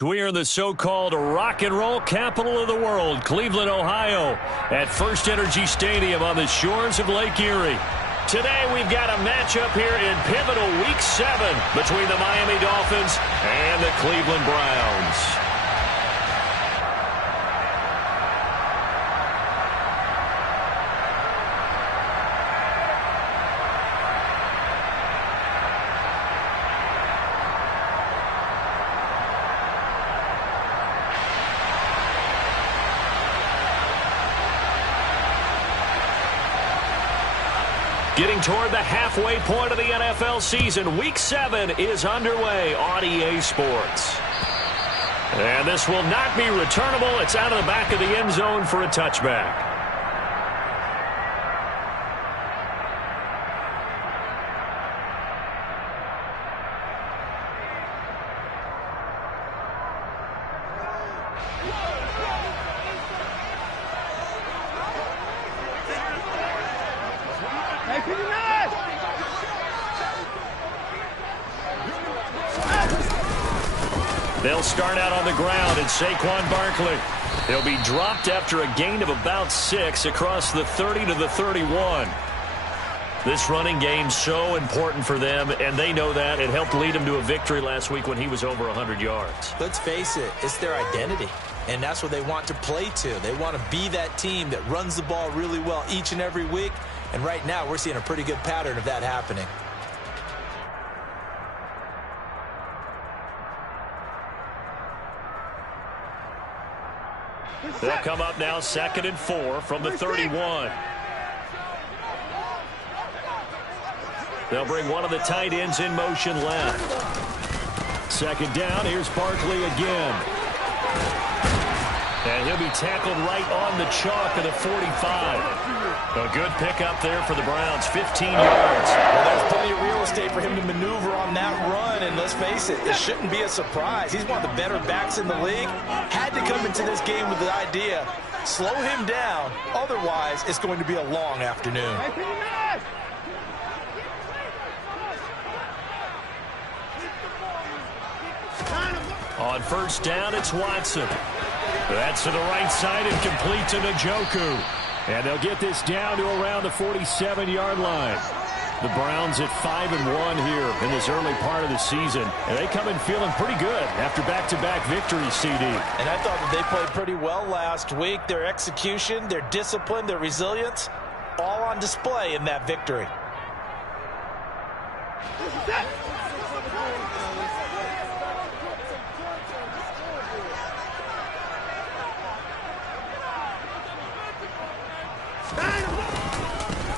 We are in the so-called rock and roll capital of the world, Cleveland, Ohio, at First Energy Stadium on the shores of Lake Erie. Today we've got a matchup here in pivotal Week 7 between the Miami Dolphins and the Cleveland Browns. Getting toward the halfway point of the NFL season, Week 7 is underway on EA Sports. And this will not be returnable. It's out of the back of the end zone for a touchback. They'll start out on the ground, and Saquon Barkley. He'll be dropped after a gain of about 6 across the 30 to the 31. This running game so important for them, and they know that. It helped lead them to a victory last week when he was over 100 yards. Let's face it, it's their identity, and that's what they want to play to. They want to be that team that runs the ball really well each and every week, and right now we're seeing a pretty good pattern of that happening. They'll come up now 2nd and 4 from the 31. They'll bring one of the tight ends in motion left. 2nd down, here's Barkley again. And he'll be tackled right on the chalk of the 45. A good pickup there for the Browns, 15 yards. Well, there's plenty of real estate for him to maneuver on that run, and let's face it, it shouldn't be a surprise. He's one of the better backs in the league. Had to come into this game with the idea, slow him down, otherwise it's going to be a long afternoon. On 1st down, it's Watson. That's to the right side and complete to Njoku. And they'll get this down to around the 47-yard line. The Browns at 5-1 here in this early part of the season. And they come in feeling pretty good after back-to-back victories, CD. And I thought that they played pretty well last week. Their execution, their discipline, their resilience, all on display in that victory.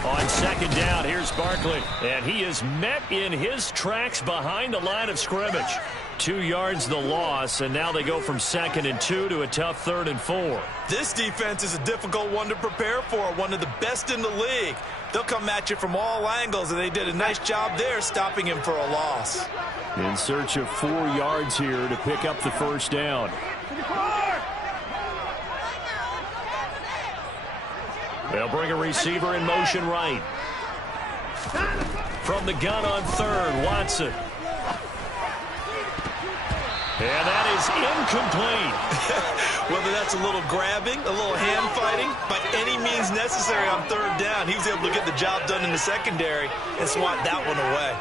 On 2nd down, here's Barkley. And he is met in his tracks behind the line of scrimmage. 2 yards the loss, and now they go from 2nd and 2 to a tough 3rd and 4. This defense is a difficult one to prepare for, one of the best in the league. They'll come at you from all angles, and they did a nice job there stopping him for a loss. In search of 4 yards here to pick up the 1st down. They'll bring a receiver in motion right. From the gun on 3rd, Watson. And that is incomplete. Whether that's a little grabbing, a little hand fighting, by any means necessary on 3rd down, he was able to get the job done in the secondary and swat that one away.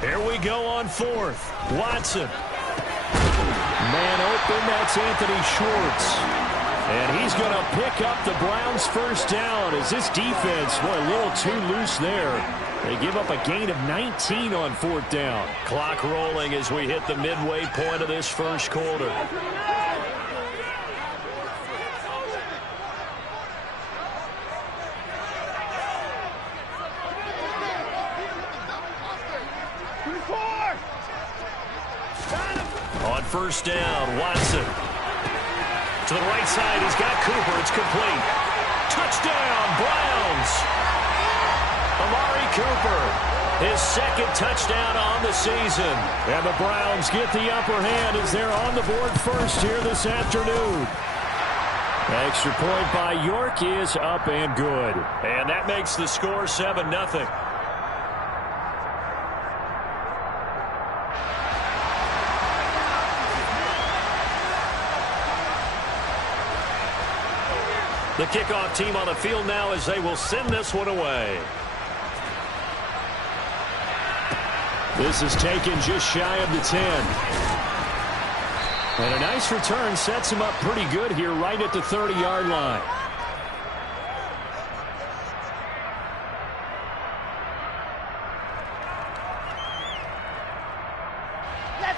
Here we go on 4th. Watson. Man open, that's Anthony Schwartz. And he's going to pick up the Browns' 1st down as this defense, boy, a little too loose there. They give up a gain of 19 on 4th down. Clock rolling as we hit the midway point of this 1st quarter. On 1st down, Watson. to the right side. He's got Cooper. It's complete. Touchdown, Browns. Amari Cooper, his second touchdown on the season. And the Browns get the upper hand as they're on the board first here this afternoon. Extra point by York is up and good. And that makes the score 7-0. The kickoff team on the field now as they will send this one away. This is taken just shy of the 10. And a nice return sets him up pretty good here right at the 30-yard line.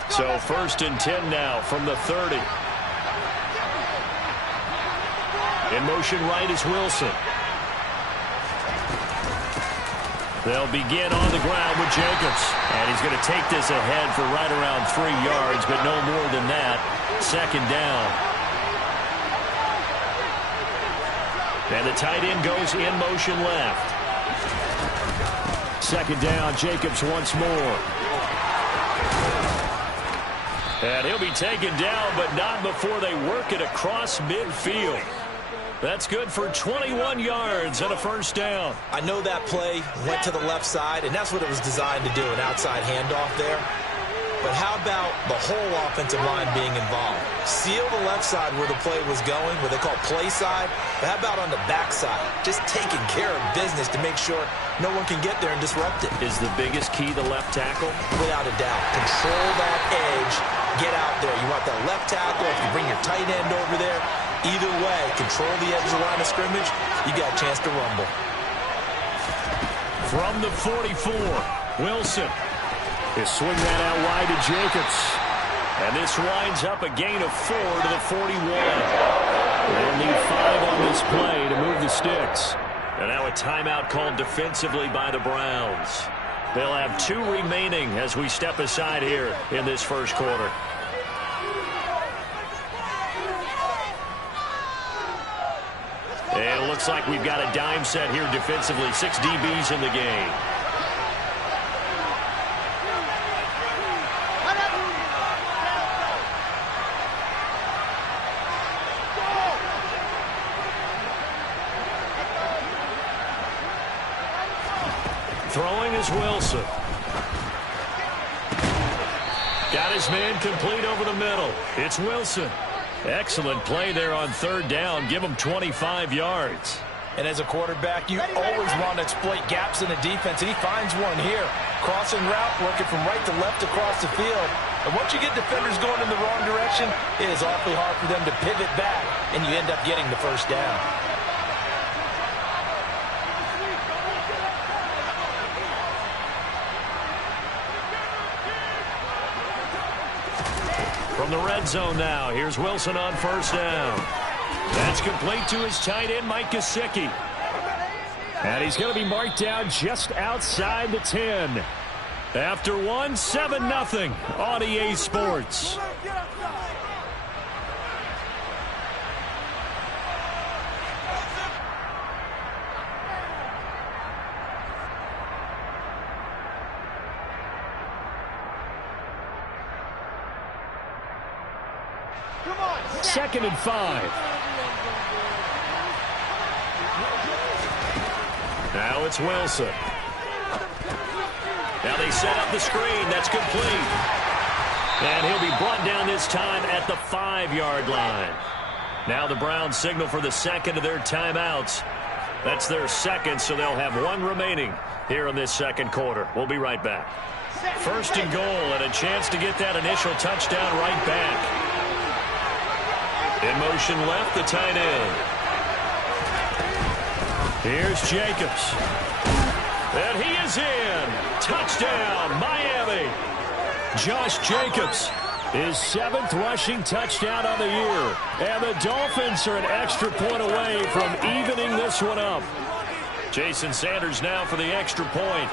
So first and 10 now from the 30. In motion right is Wilson. They'll begin on the ground with Jacobs. And he's going to take this ahead for right around 3 yards, but no more than that. Second down. And the tight end goes in motion left. Second down, Jacobs once more. And he'll be taken down, but not before they work it across midfield. That's good for 21 yards and a first down. I know that play went to the left side, and that's what it was designed to do, an outside handoff there. But how about the whole offensive line being involved? Seal the left side where the play was going, what they call play side. But how about on the back side? Just taking care of business to make sure no one can get there and disrupt it. Is the biggest key the left tackle? Without a doubt. Control that edge. Get out there. You want that left tackle. If you bring your tight end over there, either way, control the edge of the line of scrimmage, you got a chance to rumble. From the 44, Wilson. He'll swing that out wide to Jacobs. And this winds up a gain of 4 to the 41. They'll need 5 on this play to move the sticks. And now a timeout called defensively by the Browns. They'll have 2 remaining as we step aside here in this first quarter. And it looks like we've got a dime set here defensively. 6 DBs in the game. Throwing is Wilson. Got his man complete over the middle. It's Wilson. Excellent play there on third down. Give him 25 yards. And as a quarterback, you always want to exploit gaps in the defense, and he finds one here. Crossing route, working from right to left across the field. And once you get defenders going in the wrong direction, it is awfully hard for them to pivot back, and you end up getting the first down. From the red zone now, here's Wilson on first down. That's complete to his tight end, Mike Gesicki. And he's going to be marked down just outside the 10. After 7-0 on EA Sports. Second and 5. Now it's Wilson. Now they set up the screen. That's complete. And he'll be brought down this time at the 5-yard line. Now the Browns signal for the second of their timeouts. That's their second, so they'll have 1 remaining here in this second quarter. We'll be right back. First and goal, and a chance to get that initial touchdown right back. In motion left, the tight end. Here's Jacobs. And he is in. Touchdown, Miami. Josh Jacobs, his 7th rushing touchdown of the year. And the Dolphins are an extra point away from evening this one up. Jason Sanders now for the extra point.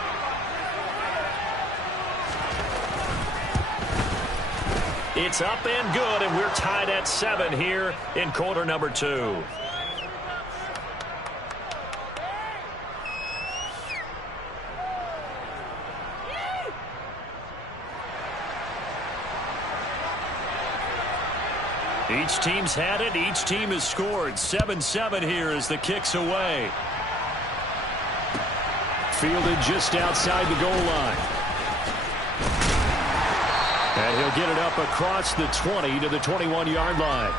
It's up and good, and we're tied at 7 here in quarter number 2. Each team's had it. Each team has scored. 7-7 here as the kick's away. Fielded just outside the goal line. And he'll get it up across the 20 to the 21-yard line.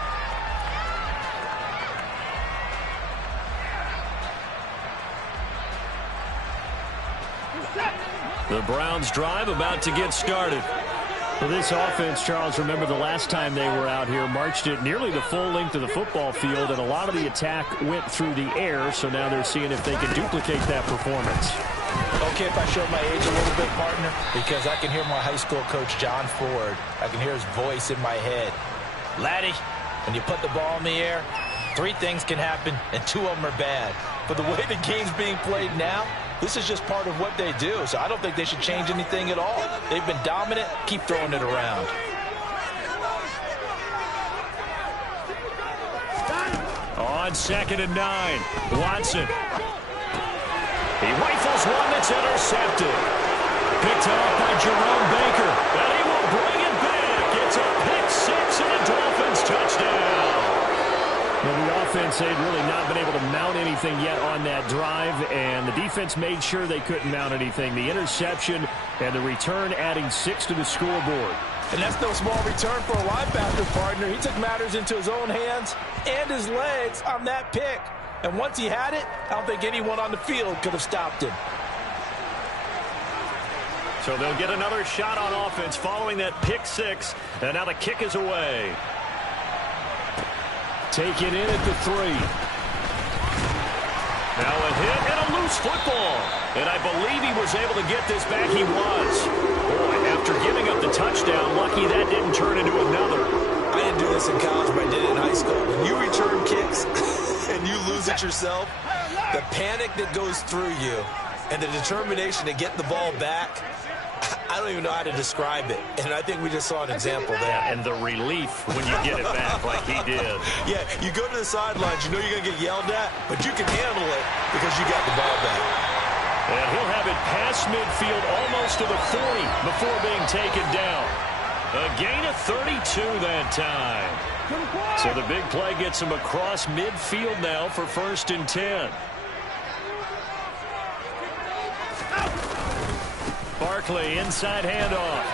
The Browns drive about to get started. Well, this offense, Charles, remember the last time they were out here, marched it nearly the full length of the football field, and a lot of the attack went through the air, so now they're seeing if they can duplicate that performance. Okay, if I show my age a little bit, partner, because I can hear my high school coach, John Ford. I can hear his voice in my head. Laddie, when you put the ball in the air, 3 things can happen, and 2 of them are bad. But the way the game's being played now, this is just part of what they do, so I don't think they should change anything at all. They've been dominant. Keep throwing it around. On 2nd and 9, Watson. He rifles one that's intercepted. Picked off by Jerome Baker, and he will bring it back. It's a pick 6 and a Dolphins touchdown. Well, the offense, they'd really not been able to mount anything yet on that drive, and the defense made sure they couldn't mount anything. The interception and the return adding 6 to the scoreboard. And that's no small return for a linebacker, partner. He took matters into his own hands and his legs on that pick. And once he had it, I don't think anyone on the field could have stopped him. So they'll get another shot on offense following that pick 6, and now the kick is away. Take it in at the 3. Now a hit and a loose football. And I believe he was able to get this back. He was. Boy, after giving up the touchdown, lucky that didn't turn into another. I didn't do this in college, but I did it in high school. When you return kicks and you lose it yourself, the panic that goes through you and the determination to get the ball back, I don't even know how to describe it. And I think we just saw an example there. Yeah, and the relief when you get it back like he did. Yeah, you go to the sidelines, you know you're going to get yelled at, but you can handle it because you got the ball back. And he'll have it past midfield almost to the 40 before being taken down. A gain of 32 that time. So the big play gets him across midfield now for 1st and 10. Barkley, inside handoff.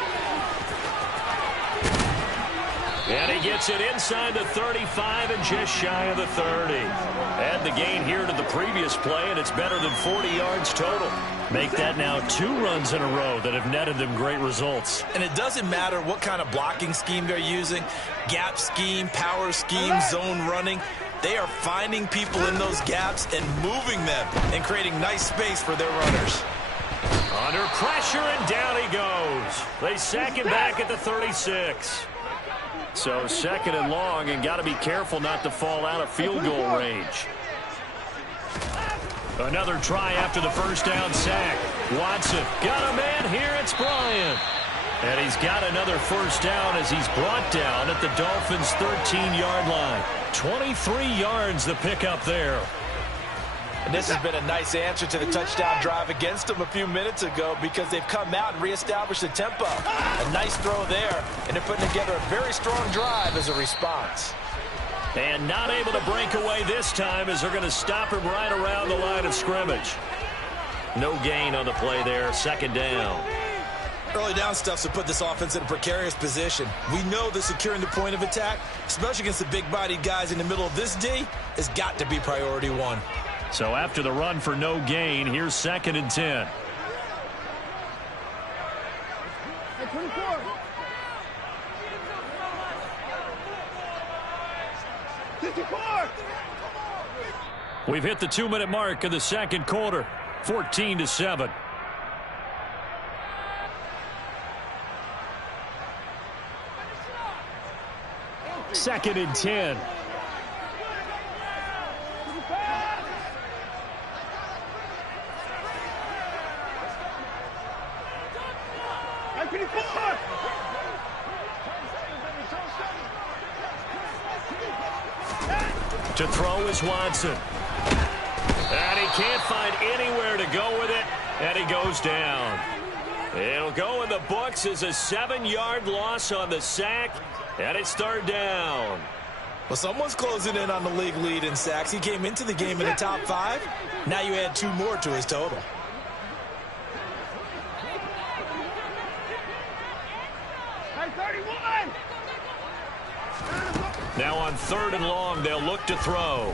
And he gets it inside the 35 and just shy of the 30. Add the gain here to the previous play, and it's better than 40 yards total. Make that now 2 runs in a row that have netted them great results. And it doesn't matter what kind of blocking scheme they're using, gap scheme, power scheme, zone running. They are finding people in those gaps and moving them and creating nice space for their runners. Under pressure, and down he goes. They sack him back at the 36. So 2nd and long, and got to be careful not to fall out of field goal range. Another try after the 1st down sack. Watson got a man here. It's Bryant. And he's got another 1st down as he's brought down at the Dolphins' 13-yard line. 23 yards the pickup there. And this has been a nice answer to the touchdown drive against them a few minutes ago because they've come out and reestablished the tempo. A nice throw there, and they're putting together a very strong drive as a response. And not able to break away this time as they're going to stop him right around the line of scrimmage. No gain on the play there, 2nd down. Early down stuff to put this offense in a precarious position. We know that securing the point of attack, especially against the big-bodied guys in the middle of this D, has got to be priority 1. So after the run for no gain, here's 2nd and 10. We've hit the 2-minute mark of the 2nd quarter, 14-7. Second and 10. To throw is Watson. And he can't find anywhere to go with it, and he goes down. It'll go in the books as a 7-yard loss on the sack, and it's third down. Well, someone's closing in on the league lead in sacks. He came into the game in the top 5. Now you add 2 more to his total. Now on 3rd and long, they'll look to throw.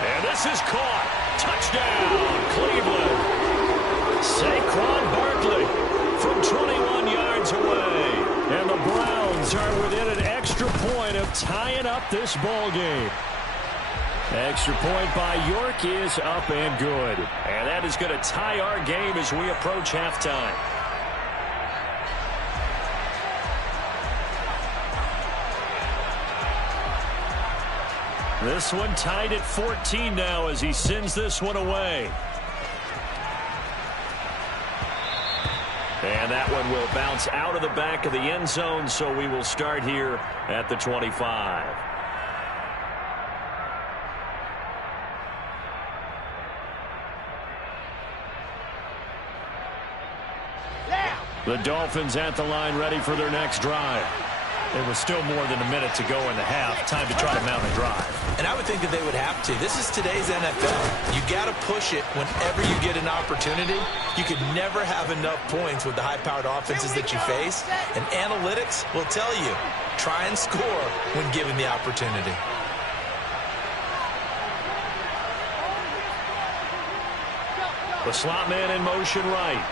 And this is caught. Touchdown, Cleveland. Saquon Barkley from 21 yards away. And the Browns are within an extra point of tying up this ball game. Extra point by York is up and good. And that is going to tie our game as we approach halftime. This one tied at 14 now as he sends this one away. And that one will bounce out of the back of the end zone, so we will start here at the 25. The Dolphins at the line ready for their next drive. There was still more than a minute to go in the half. Time to try to mount a drive. And I would think that they would have to. This is today's NFL. You got to push it whenever you get an opportunity. You could never have enough points with the high-powered offenses that you face. And analytics will tell you, try and score when given the opportunity. The slot man in motion right.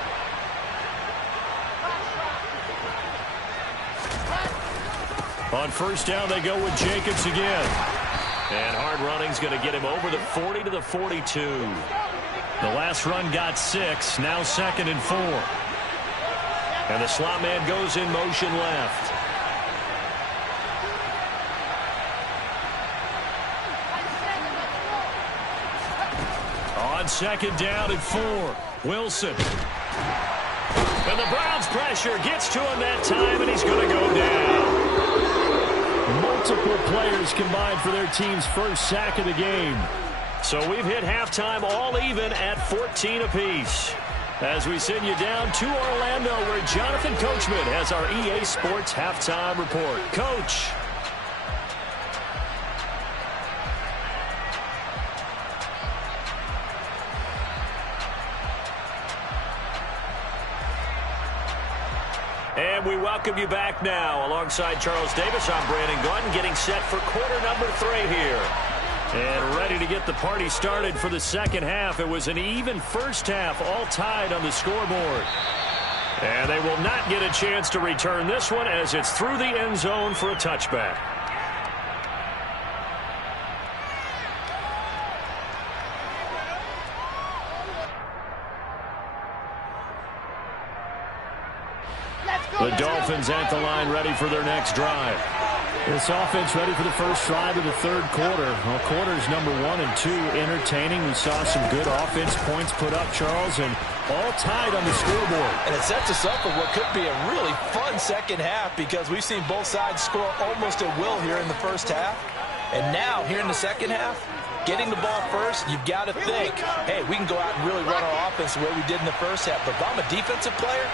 On first down, they go with Jacobs again. And hard running's going to get him over the 40 to the 42. The last run got 6, now 2nd and 4. And the slot man goes in motion left. On 2nd down and 4, Wilson. And the Browns pressure gets to him that time, and he's going to go down. Multiple players combined for their team's first sack of the game. So we've hit halftime all even at 14 apiece. As we send you down to Orlando, where Jonathan Coachman has our EA Sports halftime report. Coach. And we welcome you back now. Alongside Charles Davis, I'm Brandon Gordon, getting set for quarter number 3 here. And ready to get the party started for the second half. It was an even first half, all tied on the scoreboard. And they will not get a chance to return this one as it's through the end zone for a touchback. The Dolphins at the line ready for their next drive. This offense ready for the first drive of the third quarter. Well, quarters number 1 and 2 entertaining. We saw some good offense points put up, Charles, and all tied on the scoreboard. And it sets us up for what could be a really fun second half because we've seen both sides score almost at will here in the first half. And now, here in the second half, getting the ball first, you've got to think, hey, we can go out and really run our offense the way we did in the first half. But if I'm a defensive player,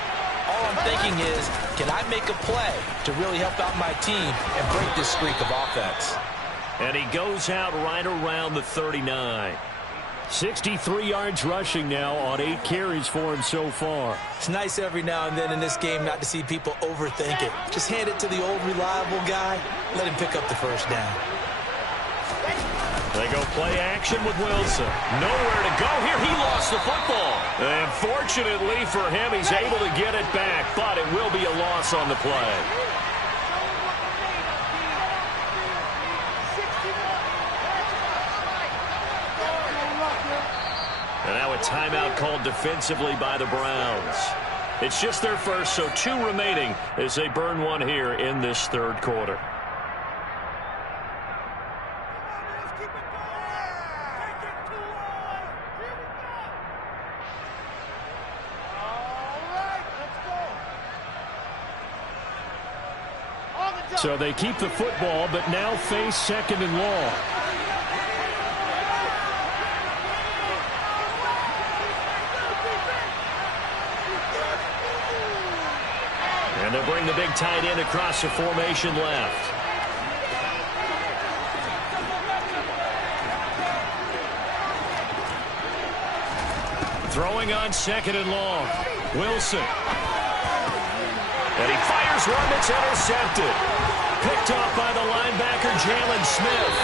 all I'm thinking is, can I make a play to really help out my team and break this streak of offense? And he goes out right around the 39. 63 yards rushing now on 8 carries for him so far. It's nice every now and then in this game not to see people overthink it. Just hand it to the old reliable guy. Let him pick up the first down. They go play action with Wilson. Nowhere to go here. He lost the football. And fortunately for him, he's able to get it back, but it will be a loss on the play. And now a timeout called defensively by the Browns. It's just their first, so 2 remaining as they burn one here in this third quarter. So they keep the football, but now face 2nd and long. And they'll bring the big tight end across the formation left. Throwing on 2nd and long. Wilson. And he fires one that's intercepted. Picked off by the linebacker, Jalen Smith.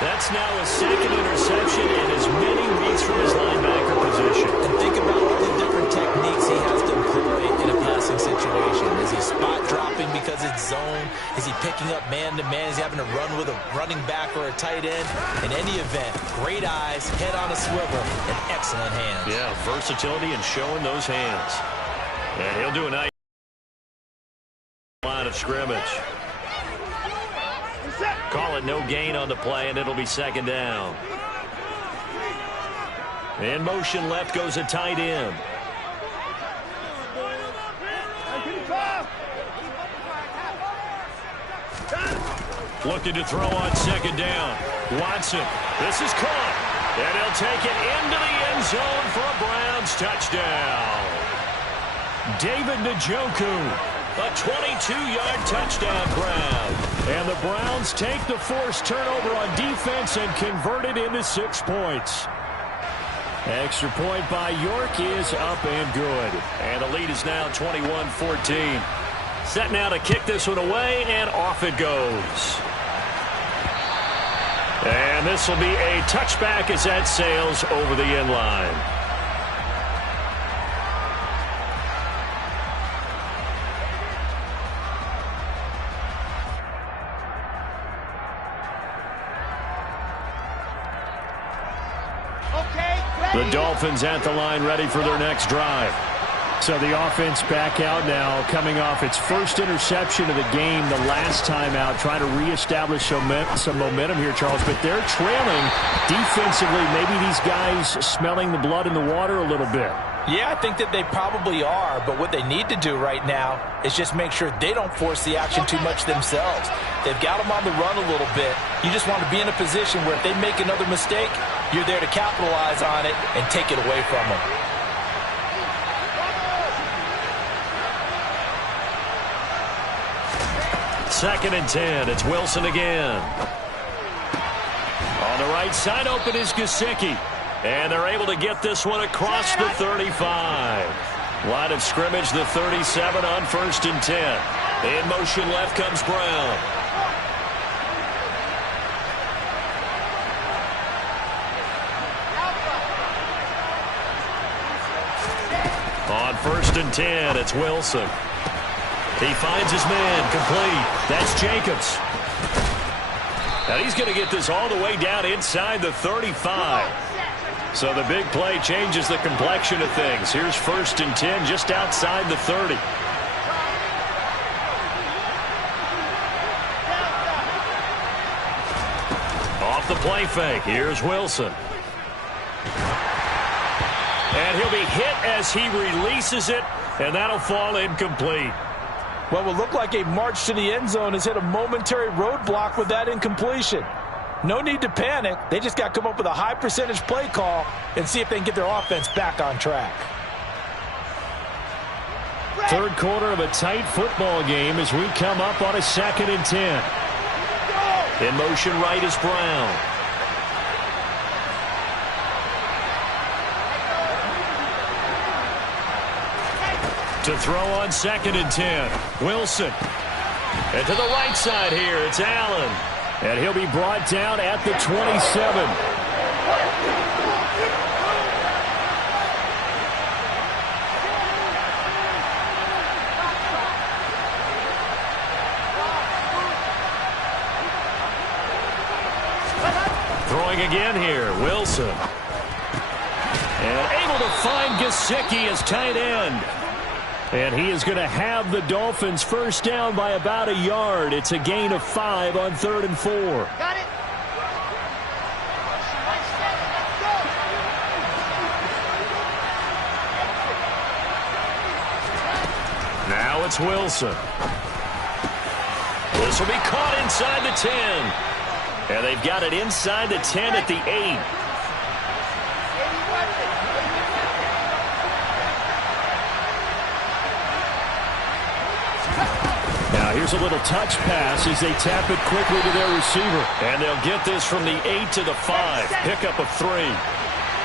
That's now his 2nd interception and as many reads from his linebacker position. And think about all the different techniques he has to employ in a passing situation. Is he spot dropping because it's zone? Is he picking up man-to-man? Is he having to run with a running back or a tight end? In any event, great eyes, head on a swivel, and excellent hands. Yeah, versatility and showing those hands. And he'll do a nice line of scrimmage. Call it no gain on the play, and it'll be 2nd down. In motion left goes a tight end. Looking to throw on 2nd down. Watson. This is caught. And he'll take it into the end zone for a Browns touchdown. David Njoku. A 22-yard touchdown grab. And the Browns take the forced turnover on defense and convert it into 6 points. Extra point by York is up and good. And the lead is now 21-14. Set now to kick this one away, and off it goes. And this will be a touchback as that sails over the end line. The Dolphins at the line ready for their next drive. So the offense back out now, coming off its first interception of the game the last time out, trying to reestablish some momentum here, Charles. But they're trailing defensively. Maybe these guys smelling the blood in the water a little bit. Yeah, I think that they probably are, but what they need to do right now is just make sure they don't force the action too much themselves. They've got them on the run a little bit. You just want to be in a position where if they make another mistake, you're there to capitalize on it and take it away from them. Second and 10. It's Wilson again. On the right side, open is Gesicki. And they're able to get this one across the 35. Line of scrimmage, the 37 on 1st and 10. In motion left comes Brown. On 1st and 10, it's Wilson. He finds his man, complete. That's Jacobs. Now he's going to get this all the way down inside the 35. So the big play changes the complexion of things. Here's 1st and 10 just outside the 30. Off the play fake. Here's Wilson. And he'll be hit as he releases it, and that'll fall incomplete. What will look like a march to the end zone has hit a momentary roadblock with that incompletion. No need to panic. They just got to come up with a high percentage play call and see if they can get their offense back on track. Third quarter of a tight football game as we come up on a 2nd and 10. In motion right is Brown. To throw on 2nd and 10. Wilson. And to the right side here, it's Allen. And he'll be brought down at the 27. Throwing again here, Wilson. And able to find Gesicki as tight end. And he is going to have the Dolphins first down by about a yard. It's a gain of 5 on 3rd and 4. Got it. Now it's Wilson. This will be caught inside the 10. And they've got it inside the 10 at the 8. Now here's a little touch pass as they tap it quickly to their receiver. And they'll get this from the 8 to the 5. Pickup of 3.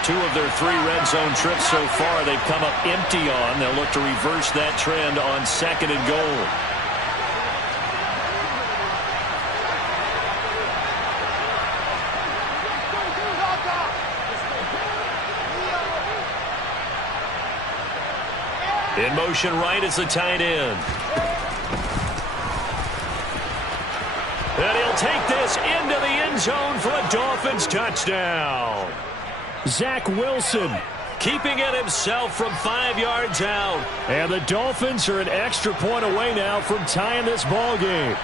2 of their 3 red zone trips so far they've come up empty on. They'll look to reverse that trend on 2nd and goal. In motion right is the tight end. And he'll take this into the end zone for a Dolphins touchdown. Zach Wilson keeping it himself from 5 yards out. And the Dolphins are an extra point away now from tying this ball game.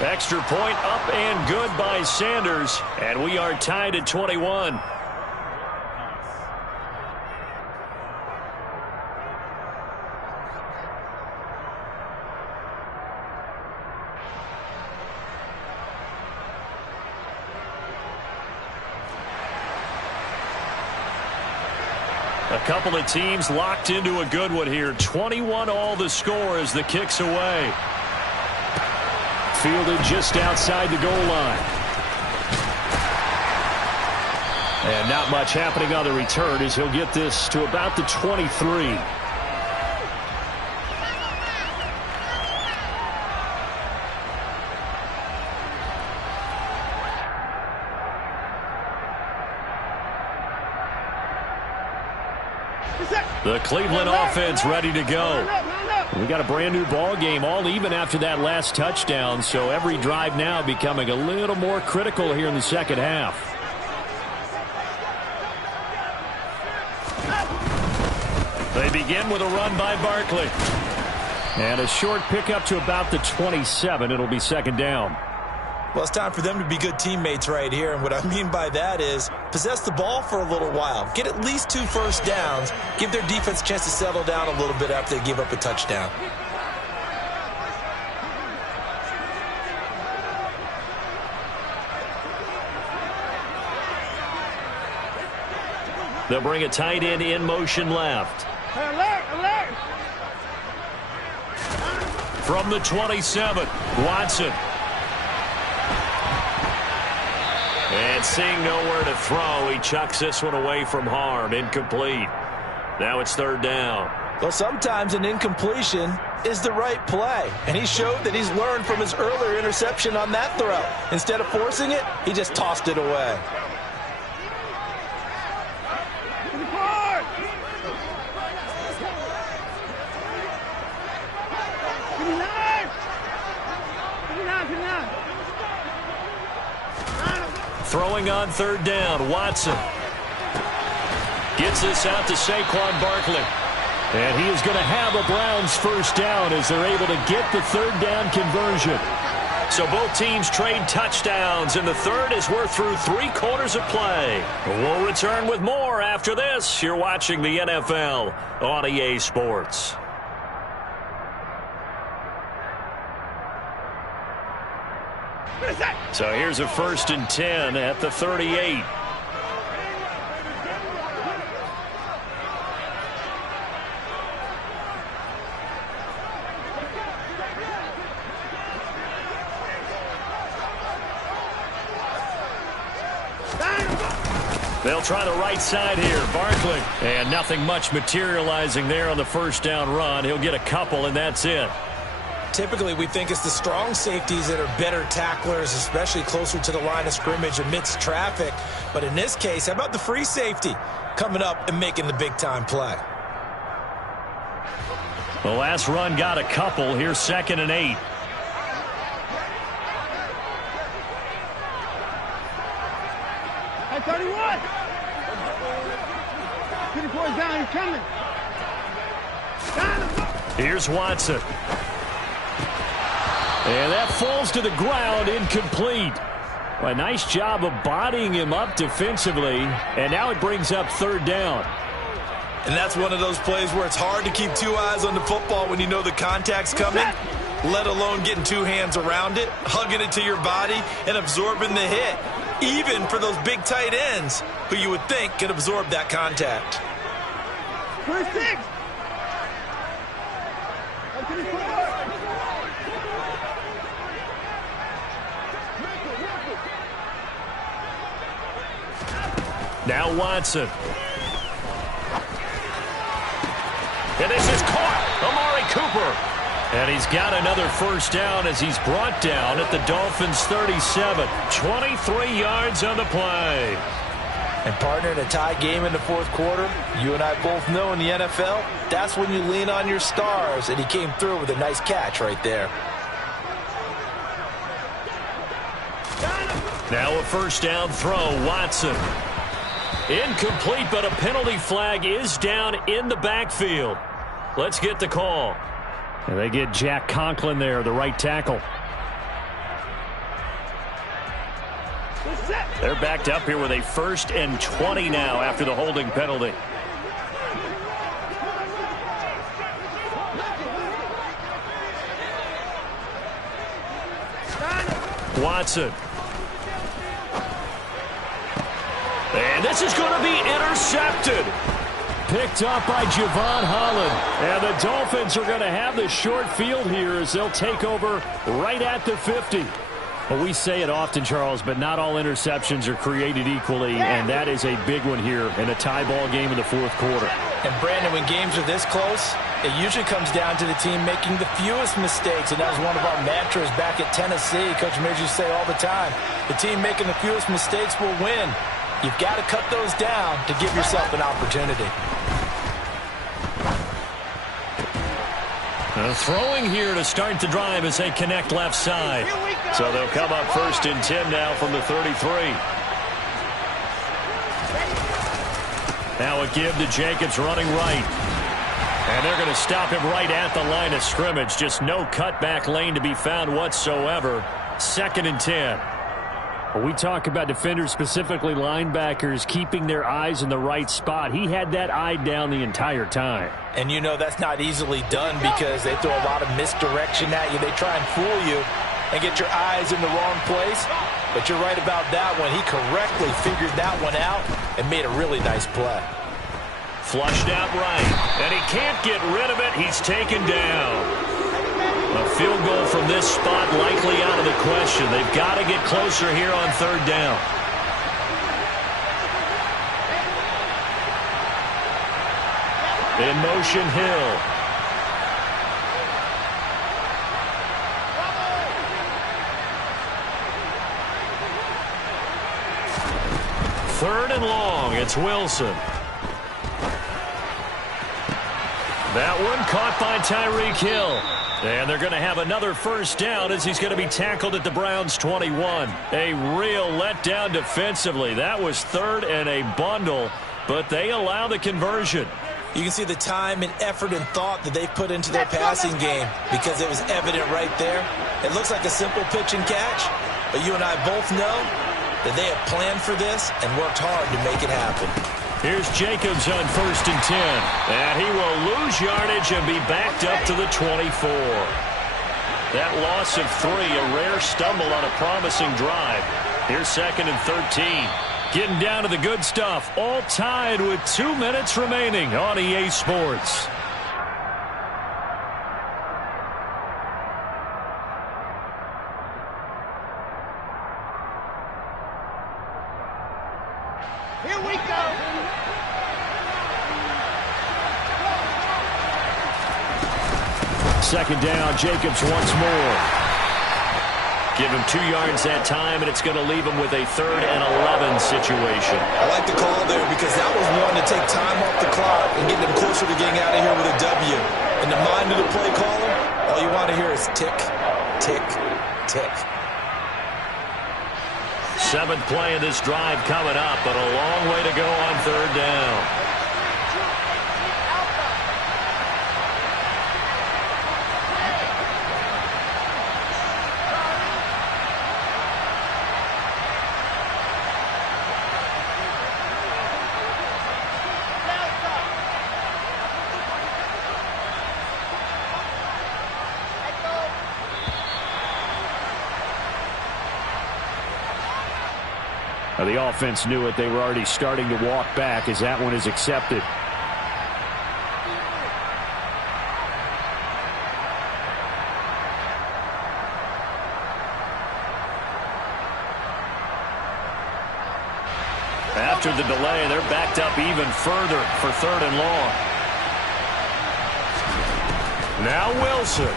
Extra point up and good by Sanders. And we are tied at 21. A couple of teams locked into a good one here. 21 all the score as the kick's away. Fielded just outside the goal line. And not much happening on the return as he'll get this to about the 23. The Cleveland offense ready to go. We got a brand new ball game, all even after that last touchdown, so every drive now becoming a little more critical here in the second half. They begin with a run by Barkley. And a short pickup to about the 27. It'll be 2nd down. Well, it's time for them to be good teammates right here. And what I mean by that is possess the ball for a little while. Get at least 2 first downs. Give their defense a chance to settle down a little bit after they give up a touchdown. They'll bring a tight end in motion left. Alert! From the 27, Watson. And seeing nowhere to throw, he chucks this one away from harm. Incomplete. Now it's 3rd down. Well, sometimes an incompletion is the right play. And he showed that he's learned from his earlier interception on that throw. Instead of forcing it, he just tossed it away. Throwing on 3rd down, Watson. Gets this out to Saquon Barkley. And he is going to have a Browns first down as they're able to get the 3rd down conversion. So both teams trade touchdowns, and the third as we're through 3 quarters of play. We'll return with more after this. You're watching the NFL on EA Sports. So here's a 1st and 10 at the 38. They'll try the right side here. Barkley. And nothing much materializing there on the 1st down run. He'll get a couple, and that's it. Typically, we think it's the strong safeties that are better tacklers, especially closer to the line of scrimmage amidst traffic. But in this case, how about the free safety coming up and making the big-time play? The last run got a couple. Here's 2nd and 8. Hey, 31. 24 is down. He's coming. Here's Watson. And that falls to the ground, incomplete. A nice job of bodying him up defensively. And now it brings up 3rd down. And that's one of those plays where it's hard to keep two eyes on the football when you know the contact's coming, let alone getting two hands around it, hugging it to your body, and absorbing the hit, even for those big tight ends who you would think can absorb that contact. First six. Now Watson. And this is caught. Amari Cooper. And he's got another first down as he's brought down at the Dolphins' 37. 23 yards on the play. And partner, in a tie game in the fourth quarter, you and I both know in the NFL, that's when you lean on your stars, and he came through with a nice catch right there. Now a first down throw, Watson. Incomplete, but a penalty flag is down in the backfield. Let's get the call. And they get Jack Conklin there, the right tackle. They're backed up here with a 1st and 20 now after the holding penalty. Watson. And this is going to be intercepted. Picked up by Javon Holland. And the Dolphins are going to have the short field here as they'll take over right at the 50. Well, we say it often, Charles, but not all interceptions are created equally, and that is a big one here in a tie ball game in the fourth quarter. And, Brandon, when games are this close, it usually comes down to the team making the fewest mistakes, and that was one of our mantras back at Tennessee. Coach Midge used to say all the time, the team making the fewest mistakes will win. You've got to cut those down to give yourself an opportunity. Throwing here to start the drive as they connect left side. So they'll come up 1st and 10 now from the 33. Now a give to Jacobs running right. And they're going to stop him right at the line of scrimmage. Just no cutback lane to be found whatsoever. 2nd and 10. We talk about defenders, specifically linebackers, keeping their eyes in the right spot. He had that eye down the entire time. And you know that's not easily done because they throw a lot of misdirection at you. They try and fool you and get your eyes in the wrong place. But you're right about that one. He correctly figured that one out and made a really nice play. Flushed out right. And he can't get rid of it. He's taken down. A field goal from this spot likely out of the question. They've got to get closer here on 3rd down. In motion, Hill. Third and long. It's Wilson. That one caught by Tyreek Hill. And they're going to have another first down as he's going to be tackled at the Browns' 21. A real letdown defensively. That was 3rd and a bundle, but they allow the conversion. You can see the time and effort and thought that they put into their passing game because it was evident right there. It looks like a simple pitch and catch, but you and I both know that they have planned for this and worked hard to make it happen. Here's Jacobs on 1st and 10. And he will lose yardage and be backed up to the 24. That loss of 3, a rare stumble on a promising drive. Here's 2nd and 13. Getting down to the good stuff. All tied with 2 minutes remaining on EA Sports. Here we go. Second down, Jacobs once more. Give him 2 yards that time, and it's going to leave him with a 3rd and 11 situation. I like the call there because that was one to take time off the clock and get them closer to getting out of here with a W. In the mind of the play caller, all you want to hear is tick, tick, tick. 7th play of this drive coming up, but a long way to go on 3rd down. The offense knew it. They were already starting to walk back as that one is accepted. After the delay, they're backed up even further for 3rd and long. Now Wilson.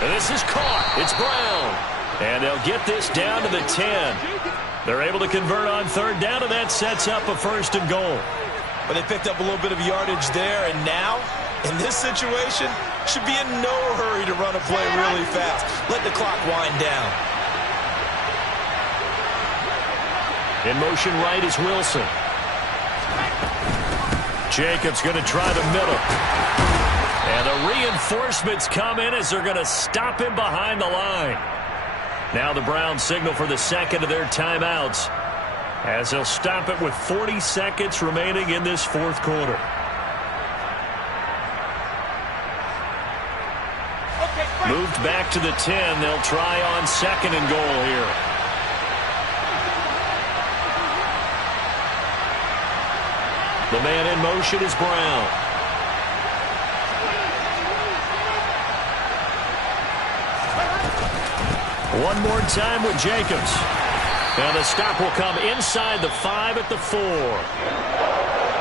And this is caught. It's Brown. And they'll get this down to the 10. They're able to convert on 3rd down, and that sets up a 1st and goal. But they picked up a little bit of yardage there, and now, in this situation, should be in no hurry to run a play really fast. Let the clock wind down. In motion right is Wilson. Jacobs going to try the middle. And the reinforcements come in as they're going to stop him behind the line. Now the Browns signal for the 2nd of their timeouts as they'll stop it with 40 seconds remaining in this 4th quarter. Moved back to the 10. They'll try on 2nd and goal here. The man in motion is Brown. One more time with Jacobs. Now the stop will come inside the 5 at the 4.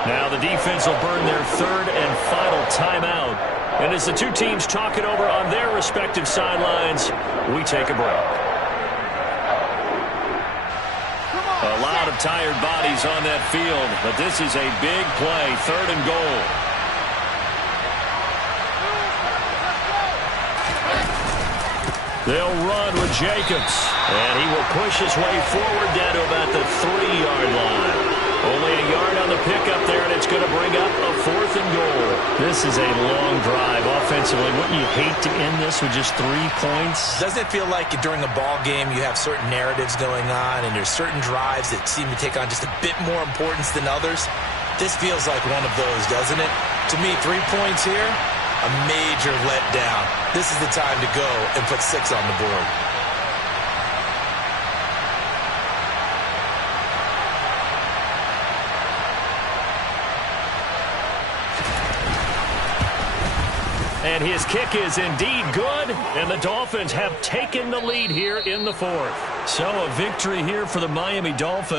Now the defense will burn their 3rd and final timeout. And as the two teams talk it over on their respective sidelines, we take a break. A lot of tired bodies on that field, but this is a big play, 3rd and goal. They'll run with Jacobs, and he will push his way forward down to about the 3-yard line. Only a yard on the pickup there, and it's going to bring up a 4th and goal. This is a long drive offensively. Wouldn't you hate to end this with just 3 points? Doesn't it feel like during a ball game you have certain narratives going on, and there's certain drives that seem to take on just a bit more importance than others? This feels like one of those, doesn't it? To me, 3 points here, a major letdown. This is the time to go and put 6 on the board. And his kick is indeed good, and the Dolphins have taken the lead here in the 4th. So a victory here for the Miami Dolphins.